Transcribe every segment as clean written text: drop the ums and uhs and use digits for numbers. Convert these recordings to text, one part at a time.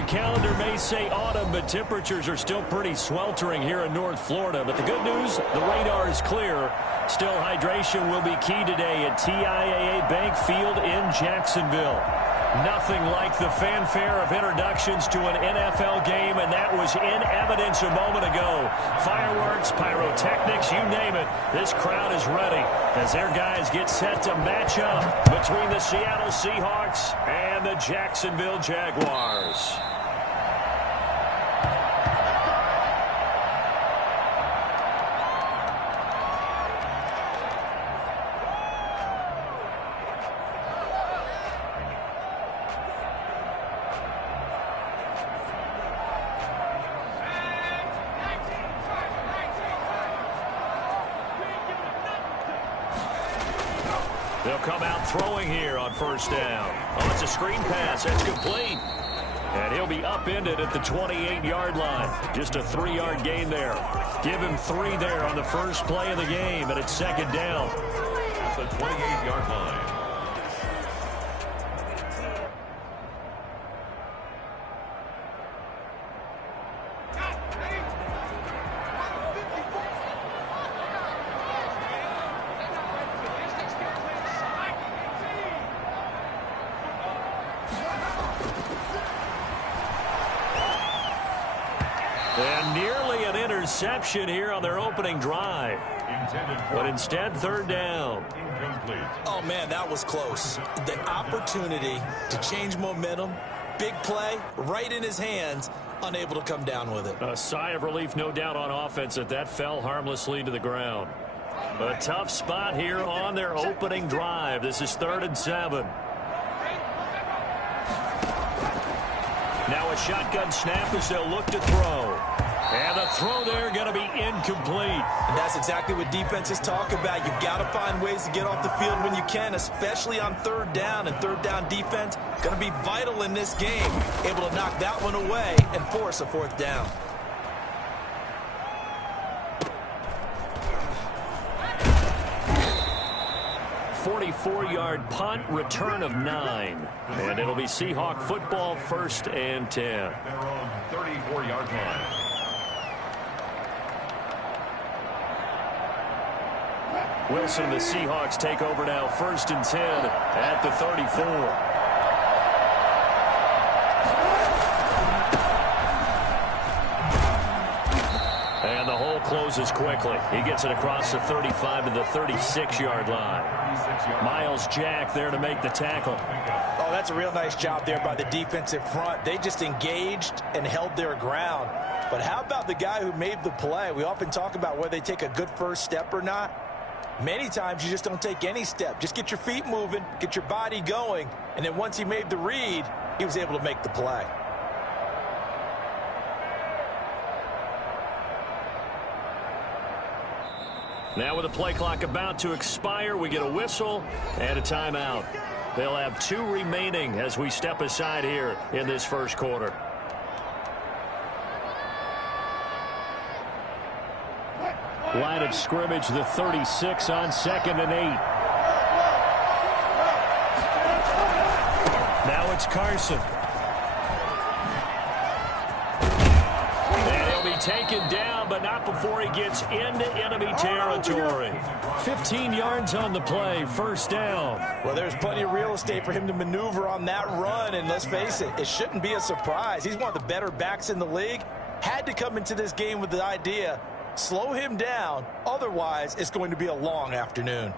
the calendar may say autumn, but temperatures are still pretty sweltering here in North Florida. But the good news, the radar is clear. Still, hydration will be key today at TIAA Bank Field in Jacksonville. Nothing like the fanfare of introductions to an NFL game, and that was in evidence a moment ago. Fireworks, pyrotechnics, you name it. This crowd is ready as their guys get set to match up between the Seattle Seahawks and the Jacksonville Jaguars. They'll come out throwing here on first down. Oh, it's a screen pass. That's complete. And he'll be upended at the 28-yard line. Just a 3-yard gain there. Give him 3 there on the first play of the game, and it's second down. At the 28-yard line. And nearly an interception here on their opening drive. But instead, third down. Oh, man, that was close. The opportunity to change momentum, big play, right in his hands, unable to come down with it. A sigh of relief, no doubt, on offense that fell harmlessly to the ground. A tough spot here on their opening drive. This is 3rd and 7. Now a shotgun snap as they'll look to throw. And the throw there going to be incomplete. And that's exactly what defenses talk about. You've got to find ways to get off the field when you can, especially on 3rd down. And 3rd down defense going to be vital in this game. Able to knock that one away and force a 4th down. Four-yard punt, return of 9. And it'll be Seahawk football, 1st and 10. They're on 34-yard line. Wilson and the Seahawks take over now, 1st and 10 at the 34. And the hole closes quickly. He gets it across the 35 to the 36-yard line. Miles Jack there to make the tackle. Oh, that's a real nice job there by the defensive front. They just engaged and held their ground. But how about the guy who made the play? We often talk about whether they take a good first step or not. Many times you just don't take any step. Just get your feet moving, get your body going, and then once he made the read, he was able to make the play. Now with the play clock about to expire, we get a whistle and a timeout. They'll have 2 remaining as we step aside here in this first quarter. Line of scrimmage, the 36 on 2nd and 8. Now it's Carson. And he'll be taken down, but not before he gets into enemy territory. 15 yards on the play, 1st down. Well, there's plenty of real estate for him to maneuver on that run, and let's face it, it shouldn't be a surprise. He's one of the better backs in the league. Had to come into this game with the idea, slow him down, otherwise it's going to be a long afternoon.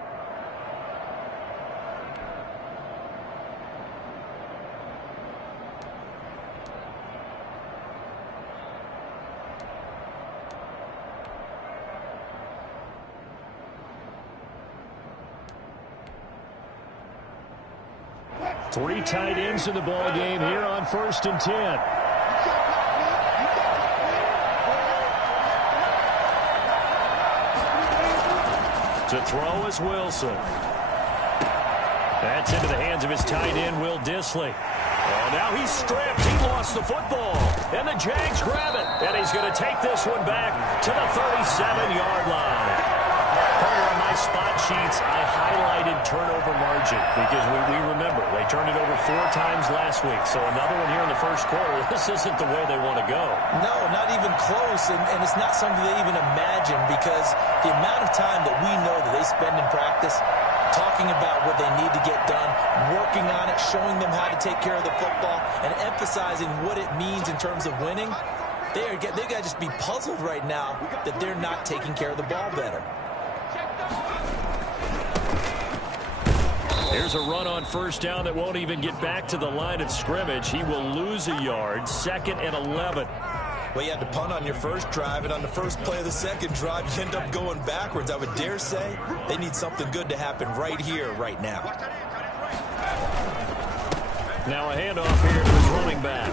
Three tight ends in the ball game here on 1st and 10. To throw is Wilson. That's into the hands of his tight end, Will Dissly. Oh, now he's stripped. He lost the football. And the Jags grab it. And he's going to take this one back to the 37-yard line. Partner, on my spot sheets, I highlighted turnover margin because we remember they turned it over 4 times last week. So another one here in the first quarter. This isn't the way they want to go. No, not even close, and it's not something they even imagine because the amount of time that we know that they spend in practice talking about what they need to get done, working on it, showing them how to take care of the football, and emphasizing what it means in terms of winning. They got to just be puzzled right now that they're not taking care of the ball better. Here's a run on first down that won't even get back to the line of scrimmage. He will lose a yard, 2nd and 11. Well, you had to punt on your first drive, and on the first play of the second drive, you end up going backwards. I would dare say they need something good to happen right here, right now. Now a handoff here to his running back.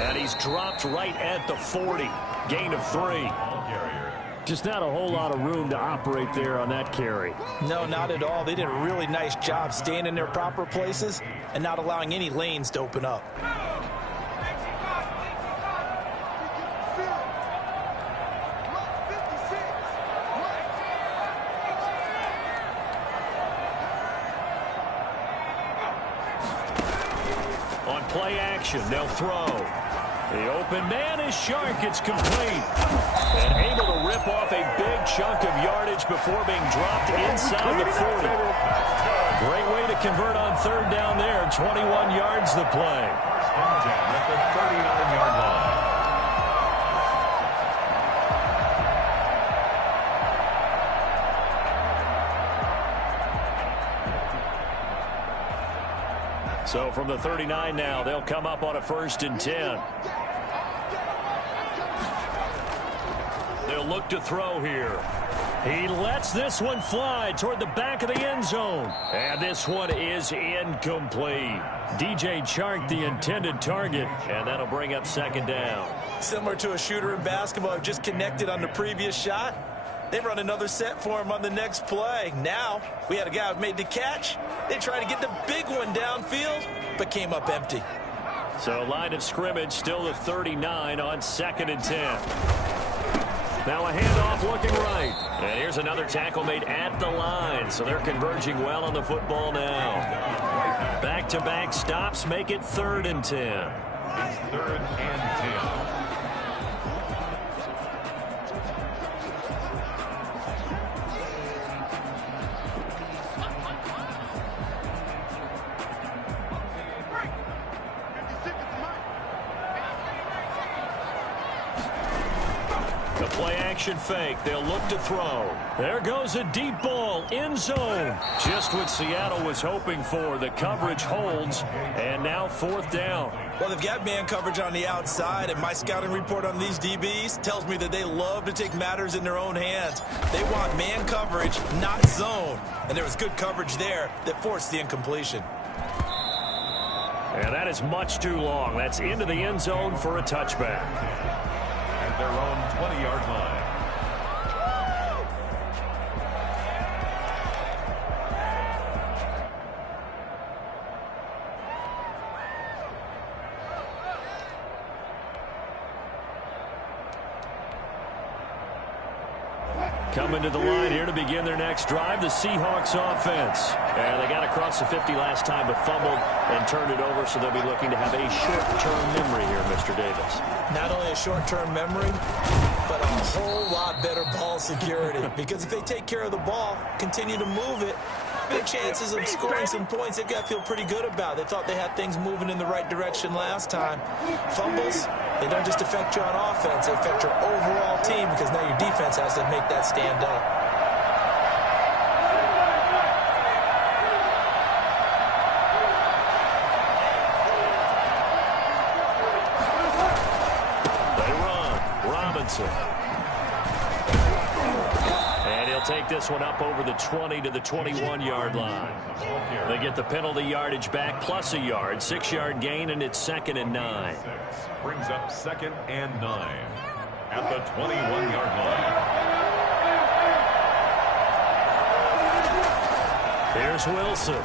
And he's dropped right at the 40. Gain of 3. Just not a whole lot of room to operate there on that carry. No, not at all. They did a really nice job staying in their proper places and not allowing any lanes to open up. On play action, they'll throw. The open man is Shark. It's complete. And able to rip off a big chunk of yardage before being dropped inside the 40. Great way to convert on third down there. 21 yards the play. At the 39-yard line. So from the 39 now, they'll come up on a 1st and 10. They'll look to throw here. He lets this one fly toward the back of the end zone. And this one is incomplete. DJ Chark, the intended target, and that'll bring up 2nd down. Similar to a shooter in basketball, just connected on the previous shot. They run another set for him on the next play. Now, we had a guy who made the catch. They tried to get the big one downfield, but came up empty. So line of scrimmage still the 39 on 2nd and 10. Now a handoff looking right. And here's another tackle made at the line. So they're converging well on the football now. Back-to-back stops make it 3rd and 10. It's 3rd and 10. Action fake. They'll look to throw. There goes a deep ball. End zone. Just what Seattle was hoping for. The coverage holds. And now 4th down. Well, they've got man coverage on the outside, and my scouting report on these DBs tells me that they love to take matters in their own hands. They want man coverage, not zone. And there was good coverage there that forced the incompletion. And that is much too long. That's into the end zone for a touchback. At their own 20-yard line. Coming to the line here to begin their next drive, the Seahawks offense. And they got across the 50 last time, but fumbled and turned it over, so they'll be looking to have a short-term memory here, Mr. Davis. Not only a short-term memory, but a whole lot better ball security. Because if they take care of the ball, continue to move it, their chances of scoring some points, they've got to feel pretty good about. They thought they had things moving in the right direction last time. Fumbles, they don't just affect you on offense, they affect your overall team because now your defense has to make that stand up. They run. Robinson. And he'll take this one up over the 20 to the 21-yard line. They get the penalty yardage back plus a yard. 6-yard gain, and it's 2nd and 9. Brings up 2nd and 9 at the 21-yard line. Here's Wilson.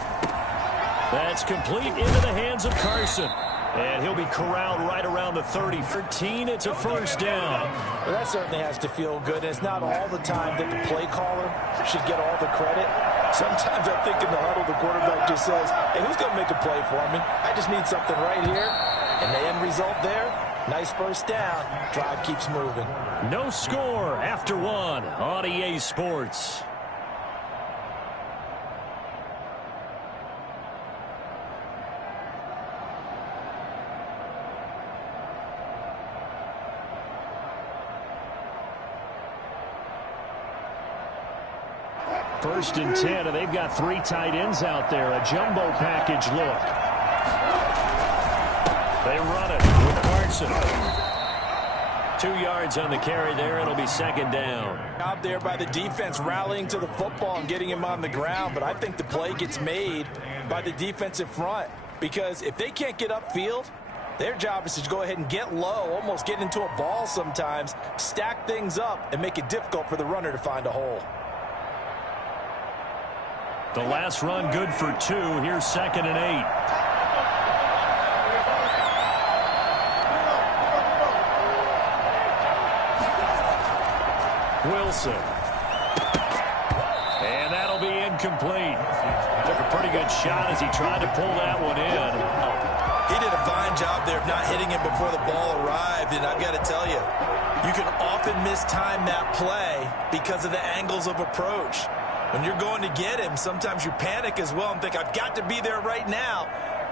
That's complete into the hands of Carson. And he'll be corralled right around the 30. 13, it's a 1st down. Well, that certainly has to feel good. And it's not all the time that the play caller should get all the credit. Sometimes I think in the huddle, the quarterback just says, hey, who's going to make a play for me? I just need something right here. And the end result there, nice first down. Drive keeps moving. No score after one on EA Sports. First and 10, and they've got three tight ends out there. A jumbo package look. They run it with Carson. 2 yards on the carry there. It'll be second down. Out there by the defense rallying to the football and getting him on the ground. But I think the play gets made by the defensive front. Because if they can't get upfield, their job is to go ahead and get low, almost get into a ball sometimes, stack things up, and make it difficult for the runner to find a hole. The last run good for 2. Here's second and 8. Wilson. And that'll be incomplete. Took a pretty good shot as he tried to pull that one in. He did a fine job there of not hitting him before the ball arrived, and I've got to tell you, you can often mistime that play because of the angles of approach. When you're going to get him, sometimes you panic as well and think, I've got to be there right now.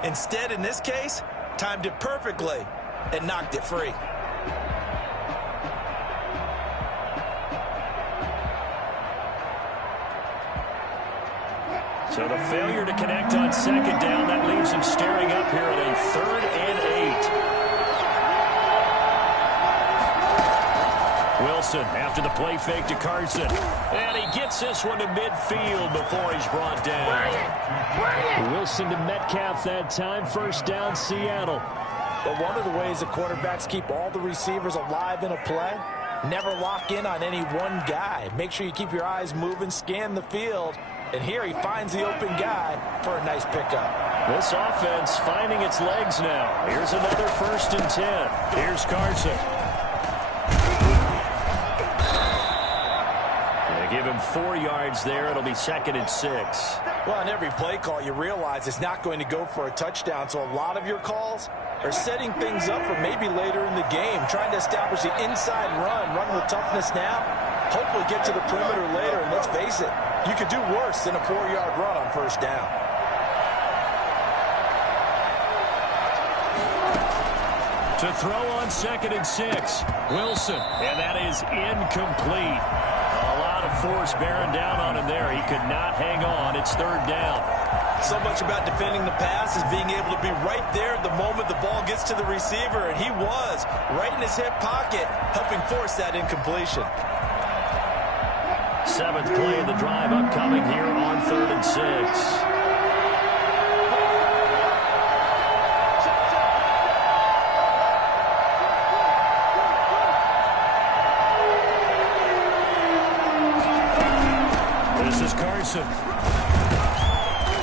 Instead, in this case, timed it perfectly and knocked it free. So the failure to connect on second down, that leaves him staring up here at a 3rd and 8. Wilson after the play fake to Carson. And he gets this one to midfield before he's brought down. Wilson to Metcalf that time. First down, Seattle. But one of the ways the quarterbacks keep all the receivers alive in a play, never lock in on any one guy. Make sure you keep your eyes moving, scan the field. And here he finds the open guy for a nice pickup. This offense finding its legs now. Here's another 1st and 10. Here's Carson. Give him 4 yards there. It'll be 2nd and 6. Well, on every play call, you realize it's not going to go for a touchdown. So a lot of your calls are setting things up for maybe later in the game, trying to establish the inside run with toughness now, hopefully get to the perimeter later. And let's face it, you could do worse than a 4-yard run on first down. To throw on 2nd and 6. Wilson, and that is incomplete. A lot of force bearing down on him there. He could not hang on. It's 3rd down. So much about defending the pass is being able to be right there the moment the ball gets to the receiver. And he was right in his hip pocket, helping force that incompletion. 7th play of the drive upcoming here on 3rd and 6. This is Carson.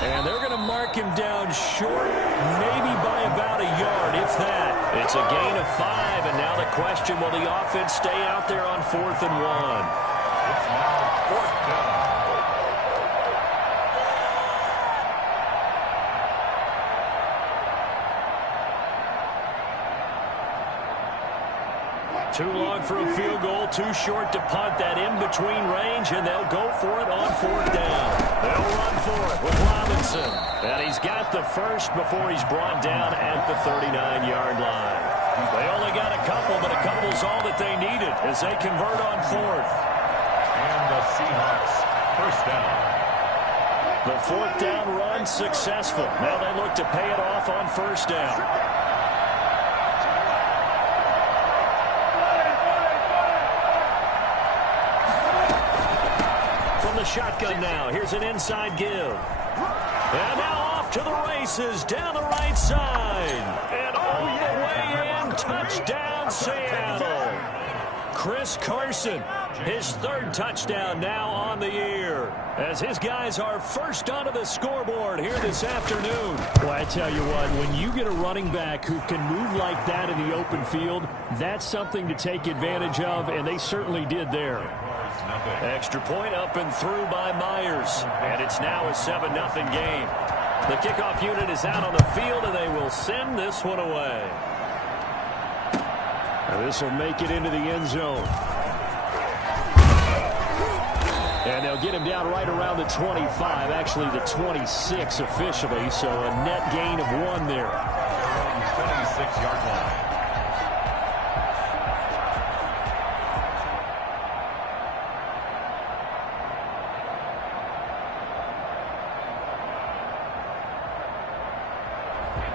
And they're going to mark him down short, maybe by about a yard, if that. It's a gain of 5, and now the question, will the offense stay out there on 4th and 1? It's now 4th down. Too long for a field goal, too short to punt. That in-between range, and they'll go for it on 4th down. They'll run for it with Robinson. And he's got the first before he's brought down at the 39-yard line. They only got a couple, but a couple's all that they needed as they convert on 4th. And the Seahawks, first down. The 4th down run successful. Now they look to pay it off on 1st down. Shotgun now. Here's an inside give. And now off to the races down the right side. And all the way in. Touchdown, Seattle. Chris Carson His third touchdown now on the year, as his guys are first onto the scoreboard here this afternoon. Well, I tell you what, when you get a running back who can move like that in the open field, that's something to take advantage of, and they certainly did there. Extra point up and through by Myers, and it's now a 7-0 game. The kickoff unit is out on the field, and they will send this one away. Now this will make it into the end zone. And they'll get him down right around the 25, actually the 26 officially, so a net gain of 1 there. 26-yard line.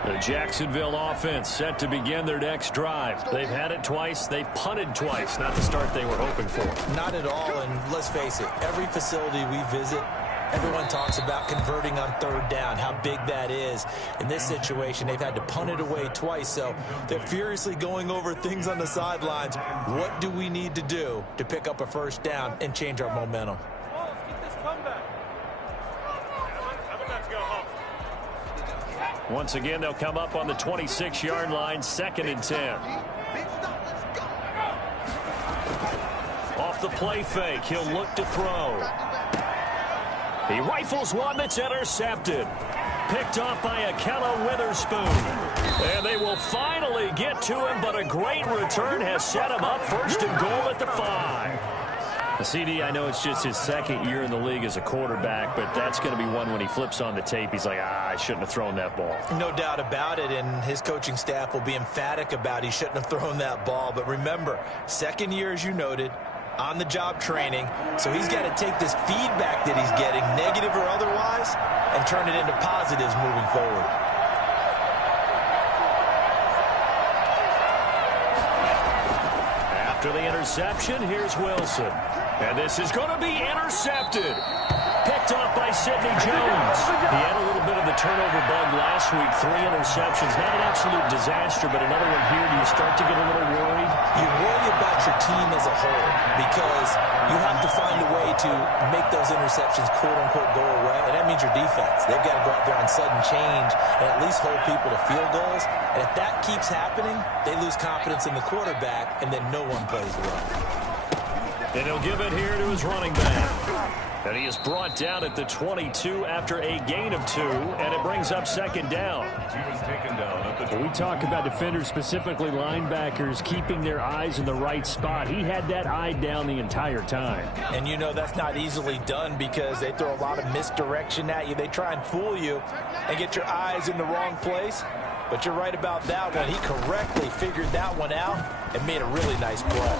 The Jacksonville offense set to begin their next drive. They've had it twice. They've punted twice. Not the start they were hoping for. Not at all, and let's face it, every facility we visit, everyone talks about converting on third down, how big that is. In this situation, they've had to punt it away twice, so they're furiously going over things on the sidelines. What do we need to do to pick up a first down and change our momentum? Once again, they'll come up on the 26-yard line, 2nd and 10. Off the play fake, he'll look to throw. He rifles one that's intercepted. Picked off by Akella Witherspoon. And they will finally get to him, but a great return has set him up 1st and goal at the 5. CD, I know it's just his 2nd year in the league as a quarterback, but that's going to be one when he flips on the tape. He's like, I shouldn't have thrown that ball. No doubt about it, and his coaching staff will be emphatic about he shouldn't have thrown that ball. But remember, 2nd year, as you noted, on-the-job training, so he's got to take this feedback that he's getting, negative or otherwise, and turn it into positives moving forward. After the interception, here's Wilson. And this is going to be intercepted. Picked off by Sidney Jones. He had a little bit of the turnover bug last week. 3 interceptions. Not an absolute disaster, but another one here. Do you start to get a little worried? You worry about your team as a whole because you have to find a way to make those interceptions quote-unquote go away, and that means your defense. They've got to go out there on sudden change and at least hold people to field goals. And if that keeps happening, they lose confidence in the quarterback, and then no one plays well. And he'll give it here to his running back. And he is brought down at the 22 after a gain of 2, and it brings up 2nd down. We talk about defenders, specifically linebackers, keeping their eyes in the right spot. He had that eye down the entire time. And you know that's not easily done because they throw a lot of misdirection at you. They try and fool you and get your eyes in the wrong place. But you're right about that one. He correctly figured that one out and made a really nice play.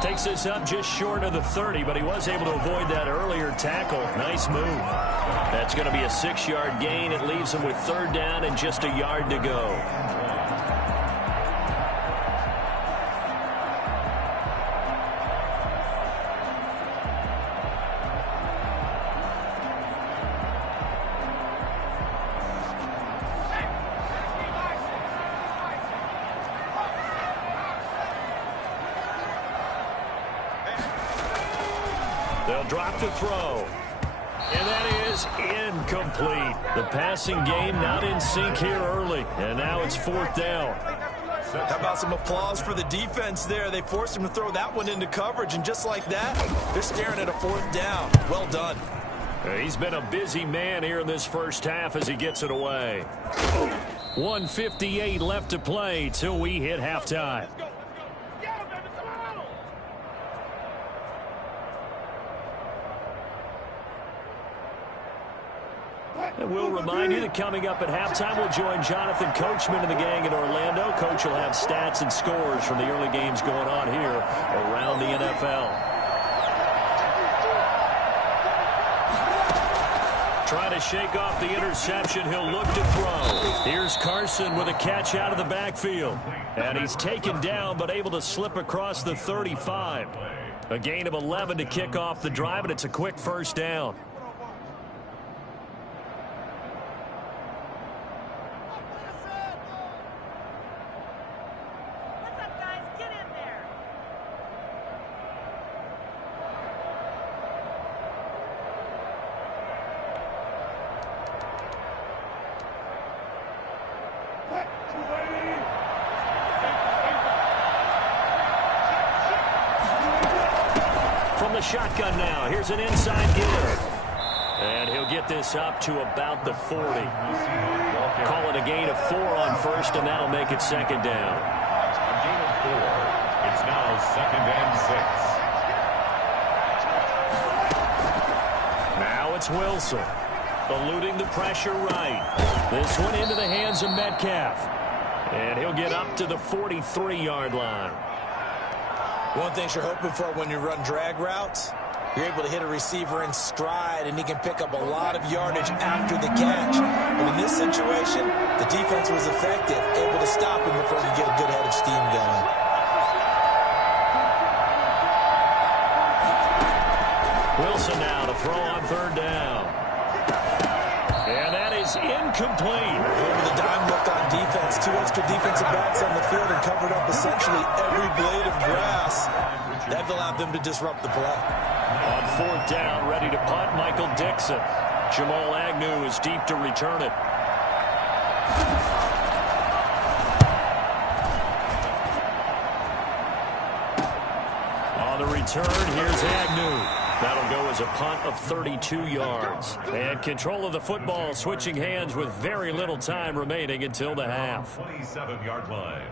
Takes this up just short of the 30, but he was able to avoid that earlier tackle. Nice move. That's going to be a 6-yard gain. It leaves him with 3rd down and just a yard to go. They'll drop to throw. And that is incomplete. The passing game not in sync here early. And now it's 4th down. How about some applause for the defense there? They forced him to throw that one into coverage, and just like that, they're staring at a 4th down. Well done. He's been a busy man here in this first half as he gets it away. 1:58 left to play till we hit halftime. And we'll remind you that coming up at halftime, we'll join Jonathan Coachman and the gang in Orlando. Coach will have stats and scores from the early games going on here around the NFL. Trying to shake off the interception. He'll look to throw. Here's Carson with a catch out of the backfield. And he's taken down, but able to slip across the 35. A gain of 11 to kick off the drive, and it's a quick 1st down. shotgun now. Here's an inside giver. And he'll get this up to about the 40. Call it a gain of 4 on first, and that'll make it second down. A gain of 4. It's now second and 6. Now it's Wilson. Eluding the pressure right. This one into the hands of Metcalf. And he'll get up to the 43-yard line. One thing you're hoping for when you run drag routes, you're able to hit a receiver in stride, and he can pick up a lot of yardage after the catch. But in this situation, the defense was effective, able to stop him before he get a good head of steam going. Wilson now to throw on third down. And that is incomplete. Over the dime look on defense. 2 extra defensive backs on the field and covered up essentially every blade of grass. That allowed them to disrupt the play. On fourth down, ready to punt, Michael Dixon. Jamal Agnew is deep to return it. On the return, here's Agnew. That'll go as a punt of 32 yards. And control of the football switching hands with very little time remaining until the half. 27-yard line.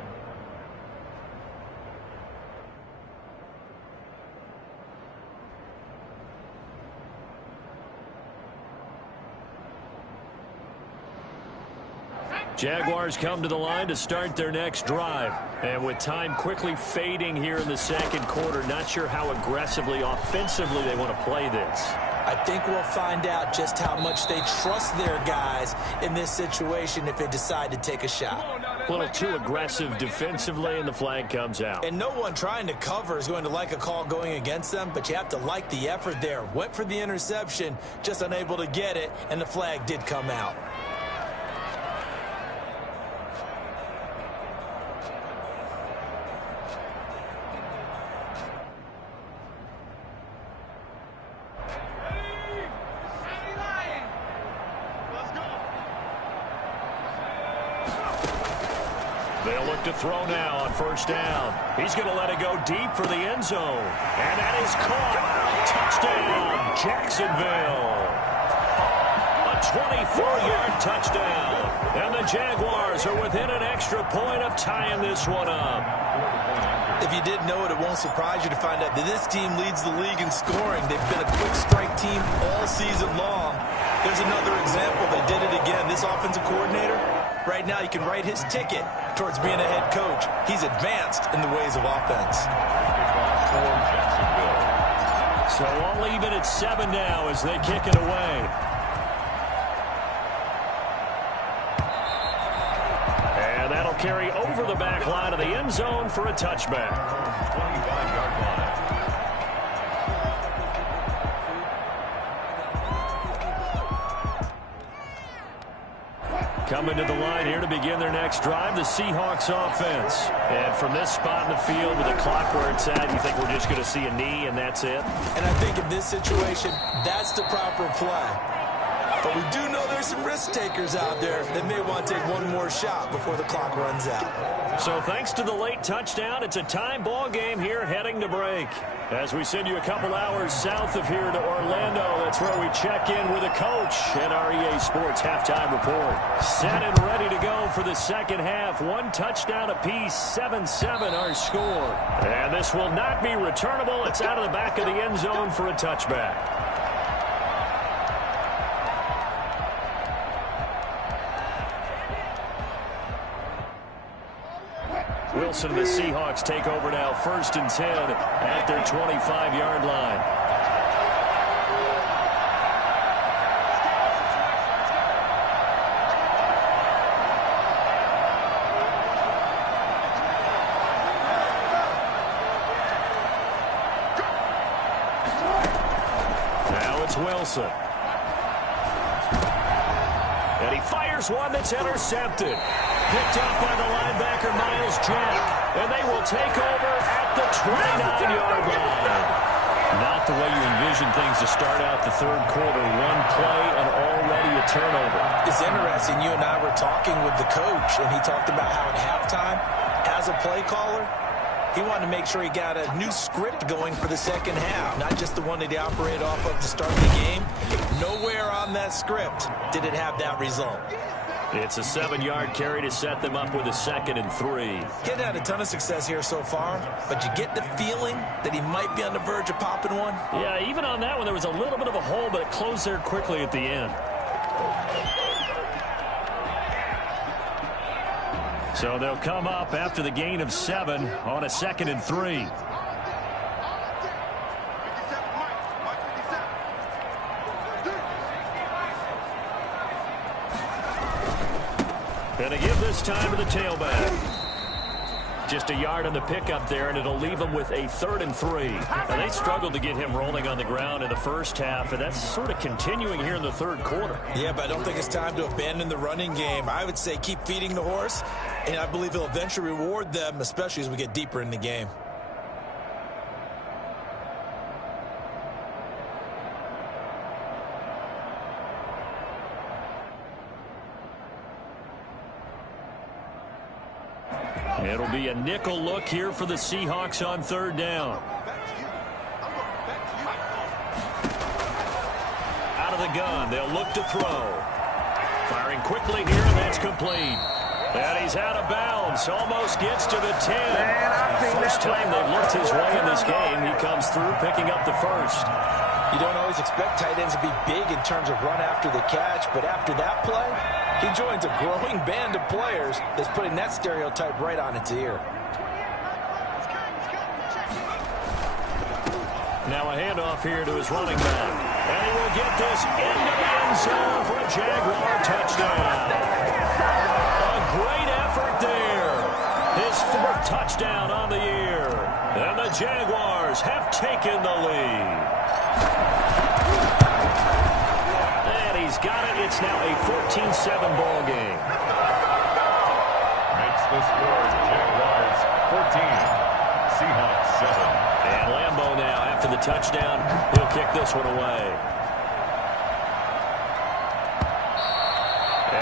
Jaguars come to the line to start their next drive. And with time quickly fading here in the second quarter, not sure how aggressively, offensively they want to play this. I think we'll find out just how much they trust their guys in this situation if they decide to take a shot. A little too aggressive defensively, and the flag comes out. And no one trying to cover is going to like a call going against them, but you have to like the effort there. Went for the interception, just unable to get it, and the flag did come out. They'll look to throw now on first down. He's going to let it go deep for the end zone. And that is caught. Touchdown, Jacksonville. A 24-yard touchdown. And the Jaguars are within an extra point of tying this one up. If you didn't know it, it won't surprise you to find out that this team leads the league in scoring. They've been a quick strike team all season long. There's another example. They did it again. This offensive coordinator, right now, you can write his ticket towards being a head coach. He's advanced in the ways of offense. So I'll leave it at 7 now as they kick it away. And that'll carry over the back line of the end zone for a touchback. 25-yard line. Coming to the line here to begin their next drive, the Seahawks offense. And from this spot in the field with the clock where it's at, you think we're just going to see a knee and that's it? And I think in this situation, that's the proper play. But we do know there's some risk takers out there that may want to take one more shot before the clock runs out. So thanks to the late touchdown, it's a tie ball game here heading to break. As we send you a couple hours south of here to Orlando, that's where we check in with a coach and our EA Sports halftime report. Set and ready to go for the second half. 1 touchdown apiece, 7-7 our score. And this will not be returnable. It's out of the back of the end zone for a touchback. Wilson and the Seahawks take over now, 1st and 10 at their 25-yard line. Now it's Wilson. And he fires one that's intercepted. Picked up by the linebacker, Miles Jack. And they will take over at the 29-yard line. Not the way you envision things to start out the third quarter. 1 play and already a turnover. It's interesting. You and I were talking with the coach, and he talked about how at halftime, as a play caller, He wanted to make sure he got a new script going for the second half, not just the one that he operated off of to start the game. Nowhere on that script did it have that result. It's a 7-yard carry to set them up with a 2nd and 3. He had a ton of success here so far, but you get the feeling that he might be on the verge of popping one. Yeah, even on that one, there was a little bit of a hole, but it closed there quickly at the end. So they'll come up after the gain of 7 on a 2nd and 3. Going to give this time to the tailback. Just a yard on the pickup there, and it'll leave them with a 3rd and 3. Now, they struggled to get him rolling on the ground in the first half, and that's sort of continuing here in the third quarter. Yeah, but I don't think it's time to abandon the running game. I would say keep feeding the horse, and I believe he'll eventually reward them, especially as we get deeper in the game. It'll be a nickel look here for the Seahawks on 3rd down. Out of the gun, they'll look to throw. Firing quickly here, and that's complete. And he's out of bounds, almost gets to the 10. First time they've looked his way in this game. He comes through, picking up the first. You don't always expect tight ends to be big in terms of run after the catch, but after that play, he joins a growing band of players that's putting that stereotype right on its ear. Now a handoff here to his running back. And he will get this into the end zone for a Jaguar touchdown. A great effort there. His 4th touchdown on the year. And the Jaguars have taken the lead. And he's got it. It's now a 14-7 ball game. Makes the score Jaguars 14, Seahawks 7. And Lambeau now, after the touchdown, he'll kick this one away.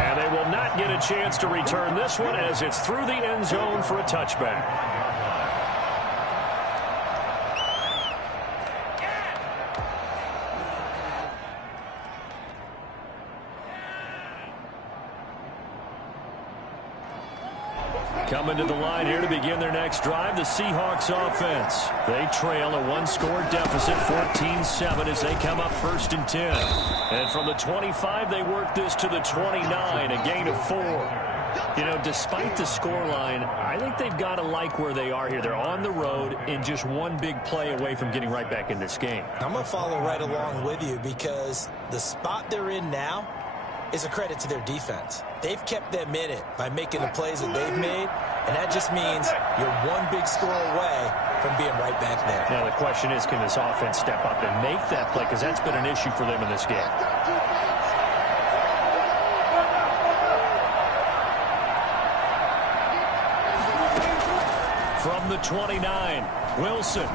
And they will not get a chance to return this one as it's through the end zone for a touchback. Coming to the line here to begin their next drive, the Seahawks offense. They trail a 1-score deficit, 14-7, as they come up 1st and 10. And from the 25, they work this to the 29, a gain of 4. You know, despite the scoreline, I think they've got to like where they are here. They're on the road and just one big play away from getting right back in this game. I'm going to follow right along with you because the spot they're in now is a credit to their defense. They've kept them in it by making the plays that they've made, and that just means you're one big score away from being right back there. Now the question is, can this offense step up and make that play? Because that's been an issue for them in this game. From the 29, Wilson.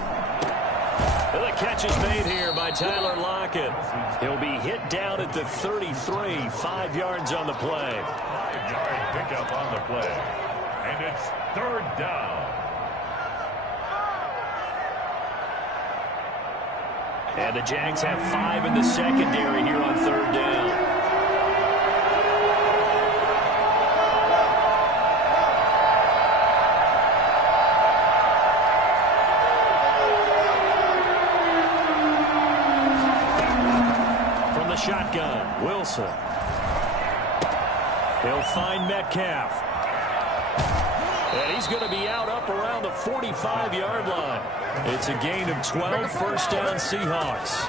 The catch is made here by Tyler Lockett. He'll be hit down at the 33, 5 yards on the play. 5-yard pickup on the play. And it's 3rd down. And the Jags have 5 in the secondary here on 3rd down. Shotgun, Wilson. He'll find Metcalf. And he's going to be out up around the 45-yard line. It's a gain of 12, 1st down Seahawks.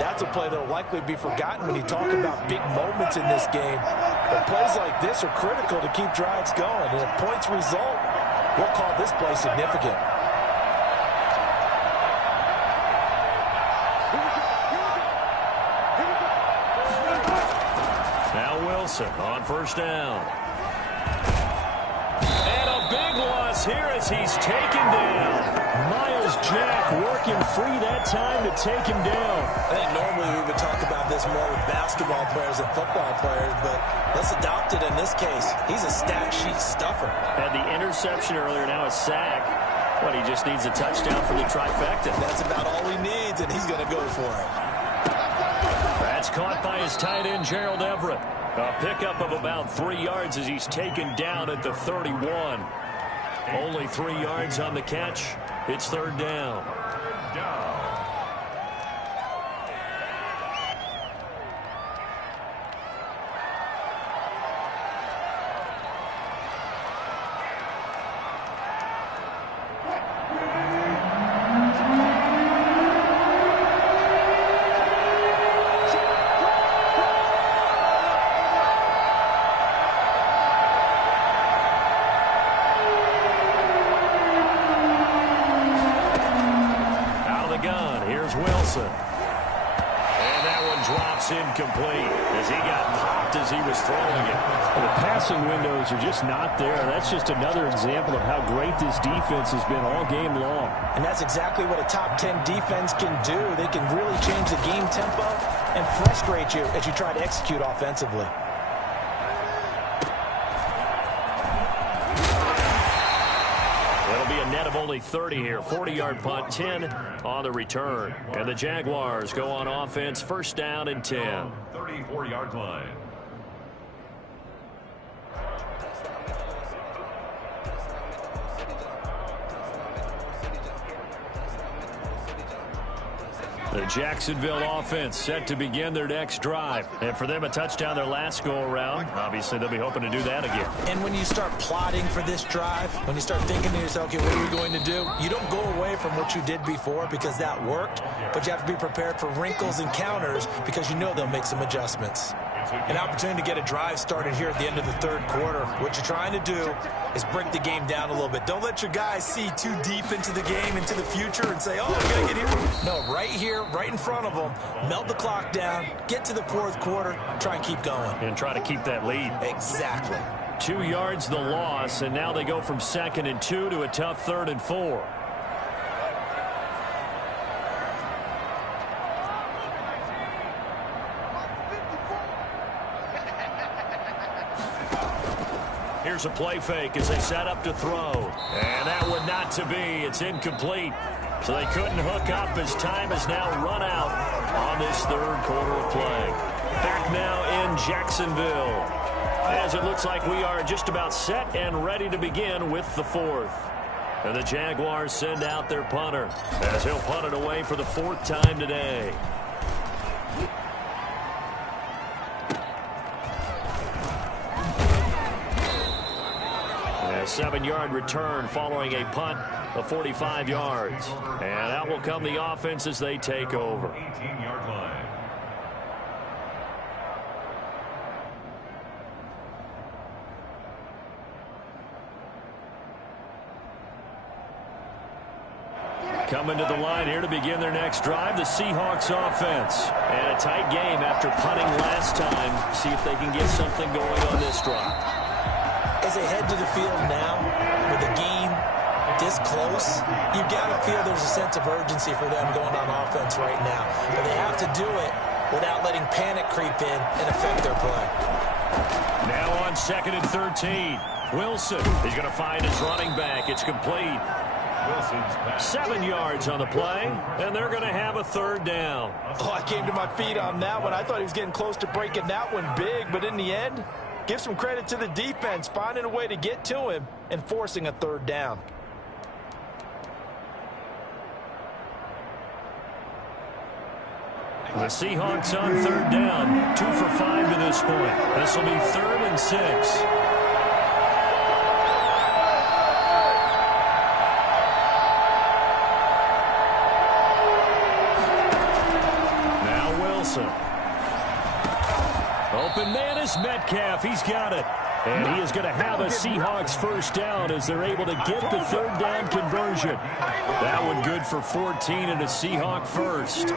That's a play that will likely be forgotten when you talk about big moments in this game. But plays like this are critical to keep drives going. And if points result, we'll call this play significant. On 1st down. And a big loss here as he's taken down. Myles Jack working free that time to take him down. I think normally we would talk about this more with basketball players than football players, but let's adopt it in this case. He's a stat sheet stuffer. Had the interception earlier, now a sack. Well, he just needs a touchdown for the trifecta. That's about all he needs, and he's going to go for it. That's caught by his tight end, Gerald Everett. A pickup of about 3 yards as he's taken down at the 31. Only 3 yards on the catch. It's third down. Incomplete as he got popped as he was throwing it. The passing windows are just not there. That's just another example of how great this defense has been all game long. And that's exactly what a top 10 defense can do. They can really change the game tempo and frustrate you as you try to execute offensively. It'll be a net of only 30 here. 40-yard punt, 10 on the return. And the Jaguars go on offense, first down and 10. 34-yard line. The Jacksonville offense set to begin their next drive. And for them, a touchdown their last go-around. Obviously, they'll be hoping to do that again. And when you start plotting for this drive, when you start thinking to yourself, okay, what are we going to do? You don't go away from what you did before because that worked, but you have to be prepared for wrinkles and counters because you know they'll make some adjustments. An opportunity to get a drive started here at the end of the third quarter. What you're trying to do is break the game down a little bit. Don't let your guys see too deep into the game, into the future, and say, oh, we got to get here. No, right here, right in front of them, melt the clock down, get to the fourth quarter, try and keep going. And try to keep that lead. Exactly. 2 yards the loss, and now they go from 2nd and 2 to a tough 3rd and 4. Here's a play fake as they set up to throw. And that one not to be. It's incomplete. So they couldn't hook up as time has now run out on this third quarter of play. Back now in Jacksonville, as it looks like we are just about set and ready to begin with the fourth. And the Jaguars send out their punter as he'll punt it away for the 4th time today. A 7-yard return following a punt of 45 yards. And out will come the offense as they take over. 18-yard line. Coming to the line here to begin their next drive, the Seahawks offense. And a tight game after punting last time. See if they can get something going on this drive. As they head to the field now, with the game this close, you've got to feel there's a sense of urgency for them going on offense right now. But they have to do it without letting panic creep in and affect their play. Now on 2nd and 13. Wilson is going to find his running back. It's complete. 7 yards on the play, and they're going to have a 3rd down. Oh, I came to my feet on that one. I thought he was getting close to breaking that one big, but in the end, give some credit to the defense, finding a way to get to him and forcing a 3rd down. The Seahawks on 3rd down, 2 for 5 to this point. This will be 3rd and 6. Open man is Metcalf. He's got it. And he is going to have a Seahawks first down as they're able to get the 3rd down conversion. That one good for 14 and a Seahawk first.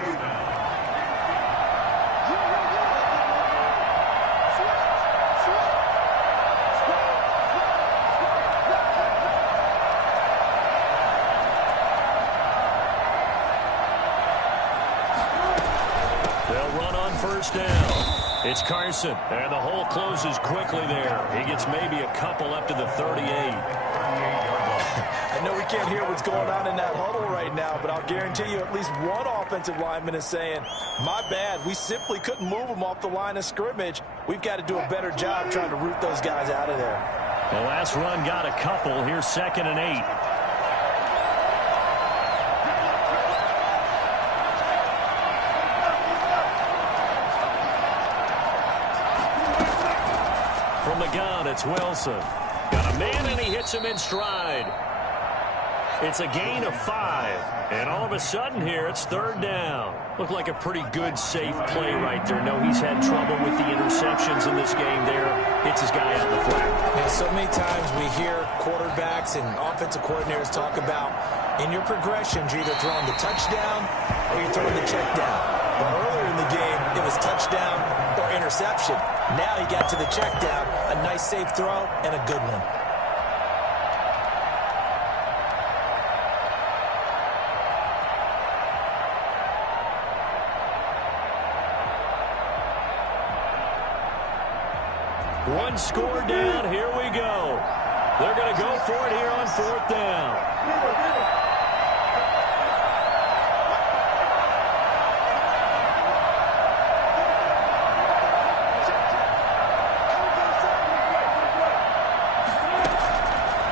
They'll run on first down. It's Carson, and the hole closes quickly there. He gets maybe a couple up to the 38. I know we can't hear what's going on in that huddle right now, but I'll guarantee you at least one offensive lineman is saying, my bad, we simply couldn't move them off the line of scrimmage. We've got to do a better job trying to root those guys out of there. The last run got a couple. Here's 2nd and 8. From the gun, it's Wilson. Got a man, and he hits him in stride. It's a gain of 5. And all of a sudden here, it's 3rd down. Looked like a pretty good, safe play right there. No, he's had trouble with the interceptions in this game there. Hits his guy out in the flat. Yeah, so many times we hear quarterbacks and offensive coordinators talk about in your progressions, you're either throwing the touchdown or you're throwing the check down. But earlier in the game, it was touchdown or interception. Now he got to the check down, a nice safe throw, and a good one. One score down. Here we go. They're going to go for it here on 4th down.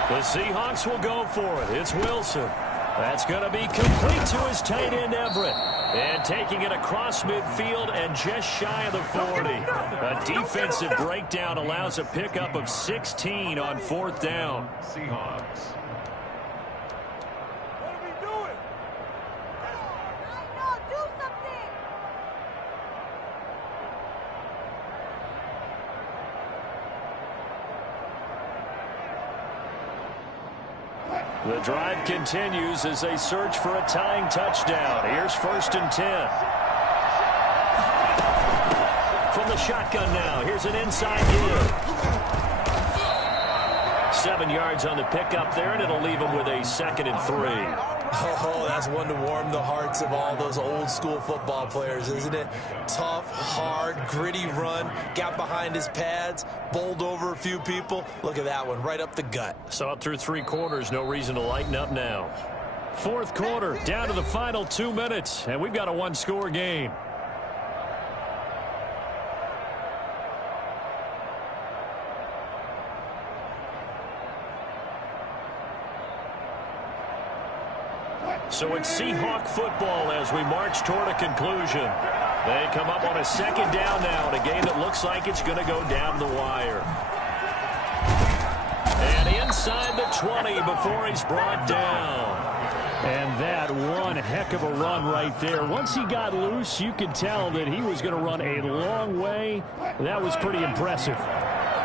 The Seahawks will go for it. It's Wilson. That's going to be complete to his tight end, Everett. And taking it across midfield and just shy of the 40. A defensive breakdown allows a pickup of 16 on 4th down. Seahawks. What are we doing? Do something. The drive continues as they search for a tying touchdown. Here's 1st and 10. From the shotgun now, here's an inside give. 7 yards on the pickup there, and it'll leave them with a 2nd and 3. Oh, that's one to warm the hearts of all those old school football players, isn't it? Tough, hard, gritty run, got behind his pads, bowled over a few people. Look at that one, right up the gut. Saw it through 3 quarters, no reason to lighten up now. 4th quarter, down to the final 2 minutes, and we've got a 1-score game. So it's Seahawk football as we march toward a conclusion. They come up on a 2nd down now in a game that looks like it's going to go down the wire. And inside the 20 before he's brought down. And that one heck of a run right there. Once he got loose, you could tell that he was going to run a long way. That was pretty impressive.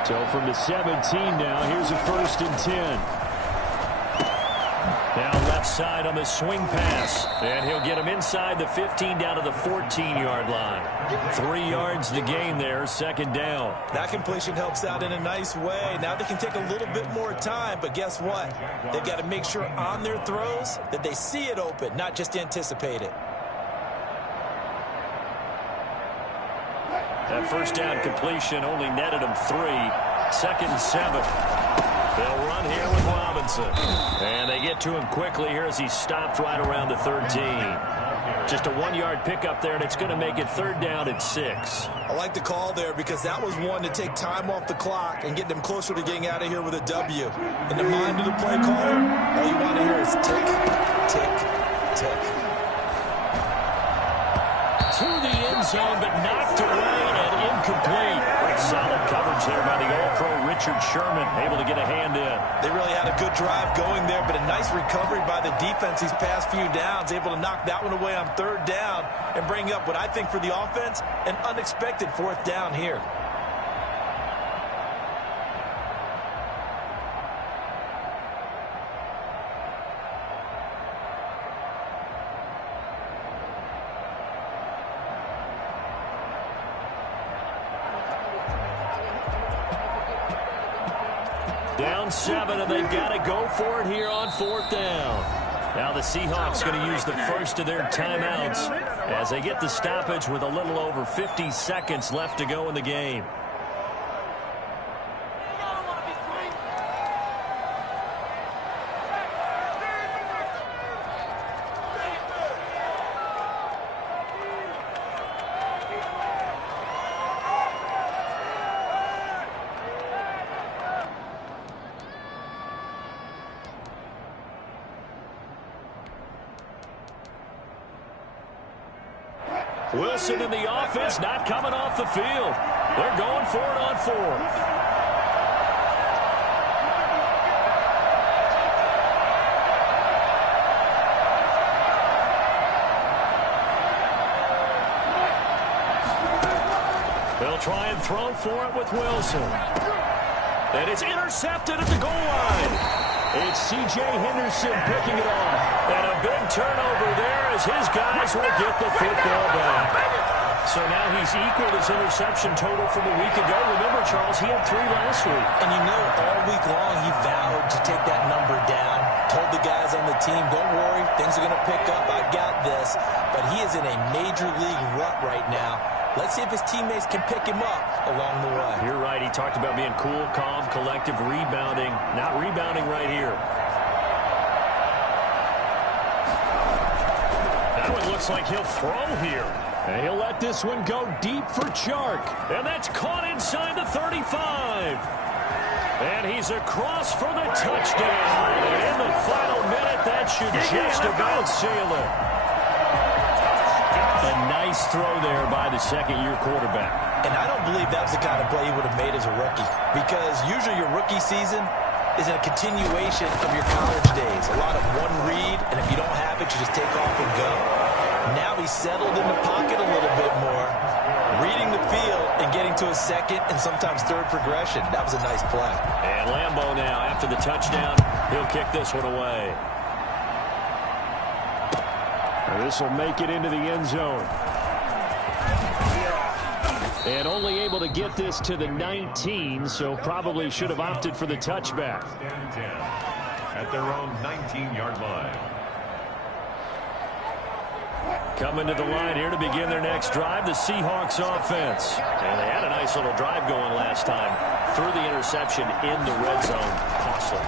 So from the 17 now, here's a 1st and 10. Now left side on the swing pass. And he'll get him inside the 15 down to the 14-yard line. 3 yards to gain there, 2nd down. That completion helps out in a nice way. Now they can take a little bit more time, but guess what? They've got to make sure on their throws that they see it open, not just anticipate it. That 1st down completion only netted him 3. 2nd and 7. They'll run here with Robinson. And they get to him quickly here as he's stopped right around the 13. Just a 1-yard pickup there, and it's going to make it 3rd down and 6. I like the call there because that was one to take time off the clock and get them closer to getting out of here with a W. In the mind of the play caller, all you want to hear is tick, tick, tick. To the end zone, but knocked away and incomplete. Solid coverage there by the All-Pro Richard Sherman, able to get a hand in. They really had a good drive going there, but a nice recovery by the defense these past few downs, able to knock that one away on 3rd down and bring up what I think for the offense, an unexpected 4th down here. Down 7, and they've got to go for it here on 4th down. Now the Seahawks going to use the first of their timeouts as they get the stoppage with a little over 50 seconds left to go in the game. Wilson in the offense, not coming off the field. They're going for it on 4th. They'll try and throw for it with Wilson. And it's intercepted at the goal line. It's C.J. Henderson picking it off. And a big turnover there as his guys will get the football back. So now he's equaled his interception total from a week ago. Remember, Charles, he had 3 last week. And you know, all week long he vowed to take that number down. Told the guys on the team, don't worry, things are going to pick up. I got this. But he is in a major league rut right now. Let's see if his teammates can pick him up along the way. You're right. He talked about being cool, calm, collective, rebounding. Not rebounding right here. That one looks like he'll throw here. And he'll let this one go deep for Chark. And that's caught inside the 35. And he's across for the touchdown. And in the final minute, that should just about seal it. A nice throw there by the second-year quarterback. And I don't believe that was the kind of play he would have made as a rookie. Because usually your rookie season is a continuation of your college days. A lot of one read, and if you don't have it, you just take off and go. Now he's settled in the pocket a little bit more, reading the field and getting to a second and sometimes third progression. That was a nice play. And Lambeau now, after the touchdown, he'll kick this one away. This will make it into the end zone. And only able to get this to the 19, so probably should have opted for the touchback. At their own 19-yard line. Coming to the line here to begin their next drive, the Seahawks offense. And they had a nice little drive going last time. Threw the interception in the red zone. Costly.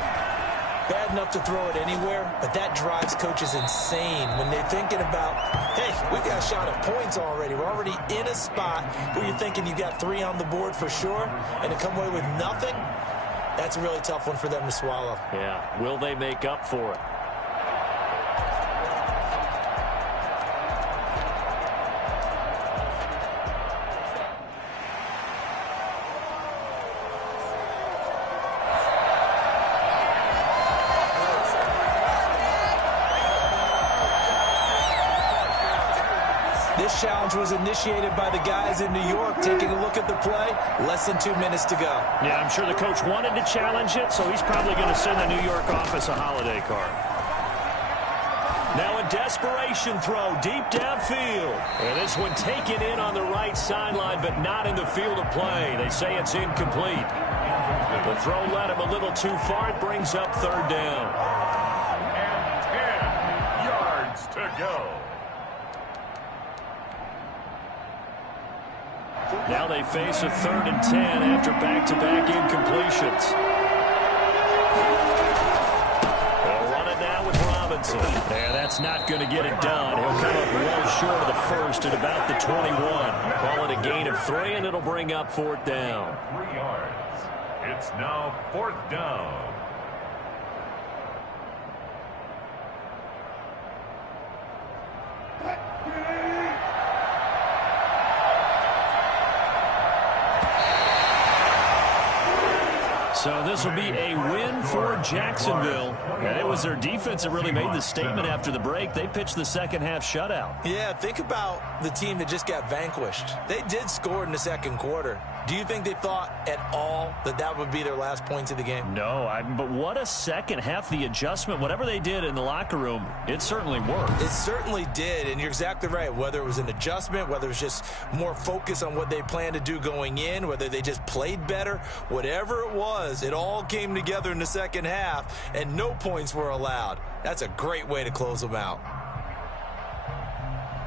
Bad enough to throw it anywhere, but that drives coaches insane when they're thinking about, hey, we've got a shot at points already. We're already in a spot where you're thinking you got 3 on the board for sure, and to come away with nothing, that's a really tough one for them to swallow. Yeah, will they make up for it? This challenge was initiated by the guys in New York. Taking a look at the play, less than 2 minutes to go. Yeah, I'm sure the coach wanted to challenge it, so he's probably going to send the New York office a holiday card. Now a desperation throw deep downfield. And this one taken in on the right sideline, but not in the field of play. They say it's incomplete. The throw led him a little too far. It brings up 3rd down. And 10 yards to go. Now they face a 3rd and 10 after back-to-back incompletions. They'll run it now with Robinson. Yeah, that's not going to get it done. He'll come up well short of the first at about the 21. Call it a gain of 3, and it'll bring up 4th down. 3 yards. It's now 4th down. So this will be a win for Jacksonville. And it was their defense that really made the statement after the break. They pitched the second half shutout. Yeah, think about the team that just got vanquished. They did score in the second quarter. Do you think they thought at all that that would be their last points of the game? No, but what a second half. The adjustment, whatever they did in the locker room, it certainly worked. It certainly did, and you're exactly right. Whether it was an adjustment, whether it was just more focus on what they planned to do going in, whether they just played better, whatever it was, it all came together in the second half, and no points were allowed. That's a great way to close them out.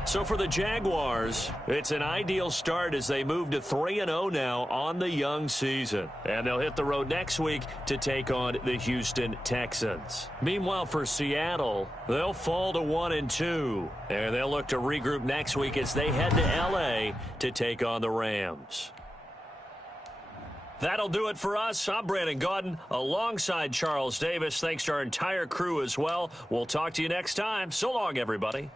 So for the Jaguars, it's an ideal start as they move to 3-0 now on the young season. And they'll hit the road next week to take on the Houston Texans. Meanwhile, for Seattle, they'll fall to 1-2. And they'll look to regroup next week as they head to L.A. to take on the Rams. That'll do it for us. I'm Brandon Gaudin alongside Charles Davis. Thanks to our entire crew as well. We'll talk to you next time. So long, everybody.